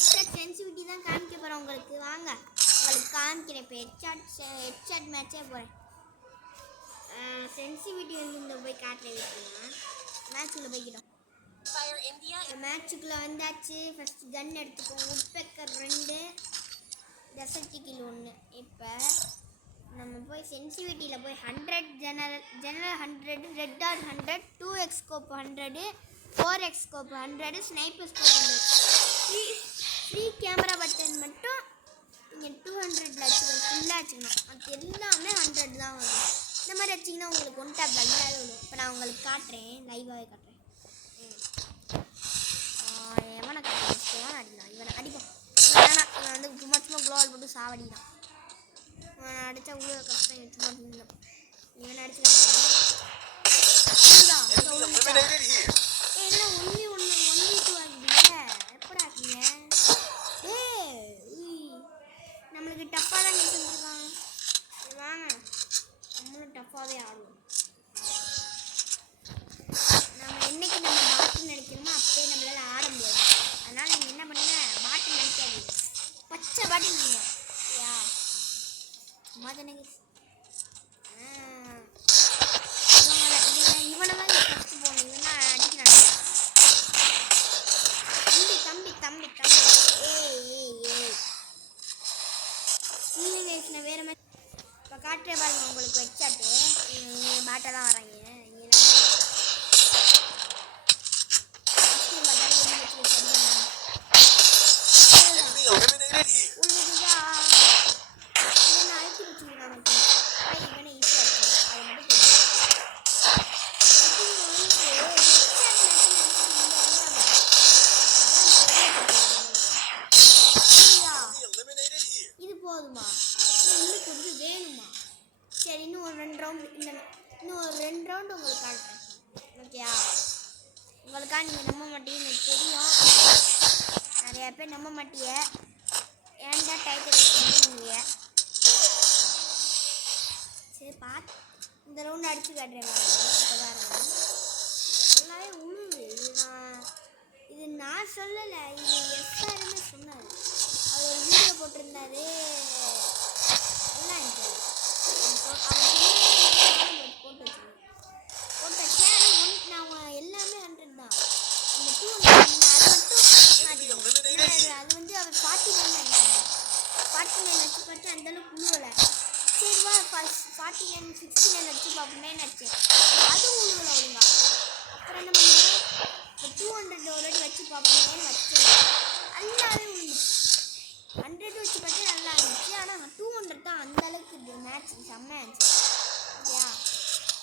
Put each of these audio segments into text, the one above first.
Headset sensitivity தான் காமிக்க போகிறேன் உங்களுக்கு. வாங்க உங்களுக்கு காமிக்கிறேன். இப்போ ஹெட்செட் மேட்சே போகிறேன். சென்சிட்டிவிட்டி வந்து இந்த போய் காட்டுறேன். மேட்ச்சுக்குள்ளே போய்க்கிட்டோம். மேட்ச்சுக்குள்ளே வந்தாச்சு. ஃபஸ்ட்டு கன் எடுத்துக்கோங்க. உட்பெக்கர் 2, டெசர்ட் கில் 1. இப்போ நம்ம போய் சென்சிட்டிவிட்டியில் போய் 100 general 100, red dot 100, 2x scope 100, 4x scope 100, sniper scope 100. Free camera button மட்டும் நீங்கள் 200ல் வச்சுக்கணும். ஃபுல்லாக வச்சுக்கணும். அது எல்லாமே 100 தான் வரும். இந்த மாதிரி வச்சிங்கன்னா உங்களுக்கு ஒன் டேப் நல்லாவே வரும். இப்போ நான் உங்களுக்கு காட்டுறேன், லைவாகவே காட்டுறேன். எவனை காட்டுறேன் அடிக்கலாம். இவனை அடிப்போம். இவன் வந்து சும்மா குளோவல் போட்டு சாவடிக்கிறான். இவனை அடித்தா உள்ள கஷ்டம். சும்மா இவனை அடிச்சுக்கலாம். என்ன ஒன்லி 2 ஆகுதுல்ல, எப்படா ஆக்குங்க? நம்மளுக்கு டஃப்பாக தான் கேட்டுருக்காங்க. வாங்க நம்மளும் டஃப்பாகவே ஆடுவோம். நம்ம என்னைக்கு நம்ம பாட்டு நினைக்கிறோமோ அப்பயே நம்மளால ஆட முடியாது. அதனால் நீங்கள் என்ன பண்ணுங்க, பாட்டு நினைக்காது, பச்சை பாட்டு நினைங்க. யா சும்மா தானே. இவனை தான் ஃபஸ்ட்டு போகணும். இவனா அடிக்கிறாங்க. தம்பி தம்பி தம்பி ஏய் வேறு மாதிரி இப்போ காட்டுறே பாருங்க உங்களுக்கு. வச்சாட்டு நீங்கள் பாட்டை தான் வராங்க. இது போதுமா? இன்னும் கொஞ்சம் வேணுமா? சரி, இன்னும் ஒரு 2 ரவுண்டு. இன்னும் ஒரு 2 ரவுண்டு உங்களுக்கு காட்டுறேன். ஓகேயா? உங்களுக்காக நீங்கள் நம்ப மாட்டீங்க, எனக்கு தெரியும். நிறையா பேர் நம்ப மாட்டீங்க. ஏன்டா டைட்டில் வச்சுருந்தீங்க? சரி பார்த்து இந்த ரவுண்டு அடித்து காட்டுறேன். நல்லாவே உழுவு. இது நான் சொல்லலை, இது எஸ்ஆருமே சொன்னார். அவர் ஒரு வீடியோ போட்டிருந்தாரு. நல்லா இருந்துச்சு. போட்டு வச்சேன். நான் எல்லாமே 100 தான். அந்த 200 அது மட்டும் அது வந்து அவர் 49 நினைக்கிறேன். 49 வச்சு பார்த்து அந்தளவுக்கு உழுவலை. சரிவா 49 69 வச்சு பார்ப்போமே நினச்சேன். அதுவும் உழுவலை ஒழுங்கா. அப்புறம் என்ன பண்ணேன், இப்போ 200 ஒரு வாட்டி வச்சு பார்ப்போமேன்னு வச்சேன். நல்லாவே உழுந்துச்சு. 100 வச்சு பார்த்தா நல்லா இருந்துச்சு. ஆனால் 200 தான் அந்த அளவுக்கு மேட்ச் செம்மையாக இருந்துச்சு. ஓகேயா?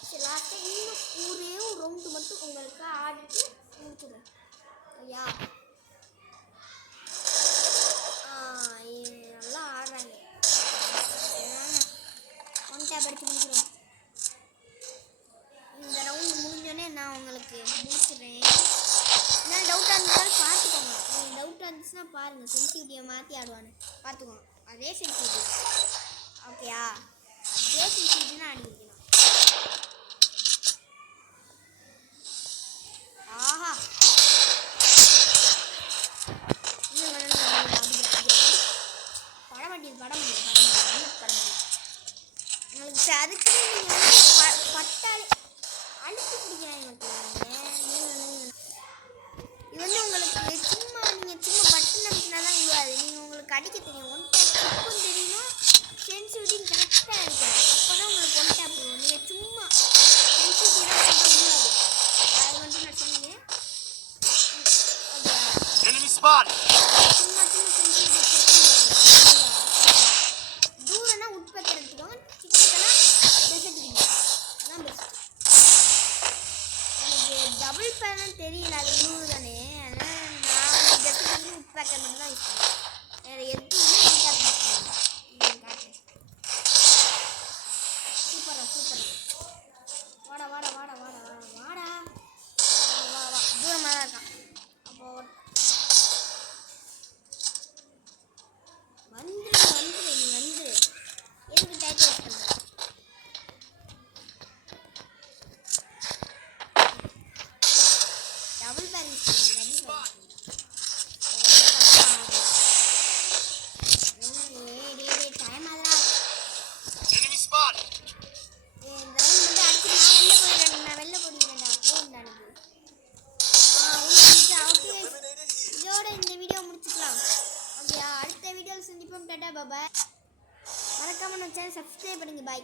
சரி லாஸ்ட்டாக இன்னும் ஒரே ஒரு ரவுண்டு மட்டும் உங்களுக்கு ஆடிட்டு முடிச்சுடுறேன். ஓகேயா? நல்லா ஆடுறாங்க. ஒன் டேப் அடித்து முடிச்சிடுவோம். இந்த ரவுண்டு முடிஞ்சோடனே நான் உங்களுக்கு முடிச்சிடுறேன். என்ன டவுட்டாக இருந்தாலும் பார்த்துக்கோங்க. நீங்கள் டவுட்டாக இருந்துச்சுன்னா பாருங்கள், சென்சிட்டிவிட்டியை மாற்றி ஆடுவான்னு பார்த்துக்கோங்க. அதே சென்சிட்டிவிட்டி. ஓகேயா? அதே சென்சிட்டிவிட்டி தான் ஆடி வைக்கணும். ஆஹா படமாட்டி உங்களுக்கு அதுக்கு நீங்கள் வந்து பட்டாலே அழுத்து பிடிக்கிறாங்க. இது வந்து உங்களுக்கு சும்மா நீங்கள் சும்மா பட்டன் நம்பினா தான் விழுவாது. நீங்கள் உங்களுக்கு அடிக்க தெரியும். ஒன் டேப் டிப்பும் தெரியணும், சென்சிட்டிவிட்டி கரெக்டாக இருக்கணும். அப்போ தான் உங்களுக்கு ஒன் டேப் விழுவும். நீங்கள் சும்மா சென்சிட்டிவிட்டிலாம் போட்டால் விழுவாது. அது மட்டும் நான் சொன்னேன். சும்மா சும்மா சென்சிட்டிவிட்டி தூரம்னா உட்பெக்கர் எடுத்துக்கோங்க, சிக்கனா டெசர்ட் கில். அதான் பெஸ்ட். எனக்கு டபுள் பேனும் தெரியல, அது நூறு தானே. அதனால் நான் டெசர்ட் கில் உட்பெக்கர் மட்டும் தான் யூஸ் பண்ணுவேன். வேறு எதுவுமே காட்டுறேன். சூப்பரா சூப்பரா. வாடா வாடா வாடா வாடா வாடா வா வா. தூரமாக தான் இருக்கான். அப்போது வந்துரு நீ வந்துரு. எதுக்கு டைப் யூஸ் பண்ணுற? டபுள் பேர் யூஸ் பண்ணுறேன். டபுள் பேர் யூஸ் பண்ணுறேன். வீடியோ முடிச்சுக்கலாம். ஓகே, அடுத்த வீடியோவில் சந்திப்போம். டாடா பாய். மறக்காம நம்ம சேனல் சப்ஸ்கிரைப் பண்ணுங்க. பாய்.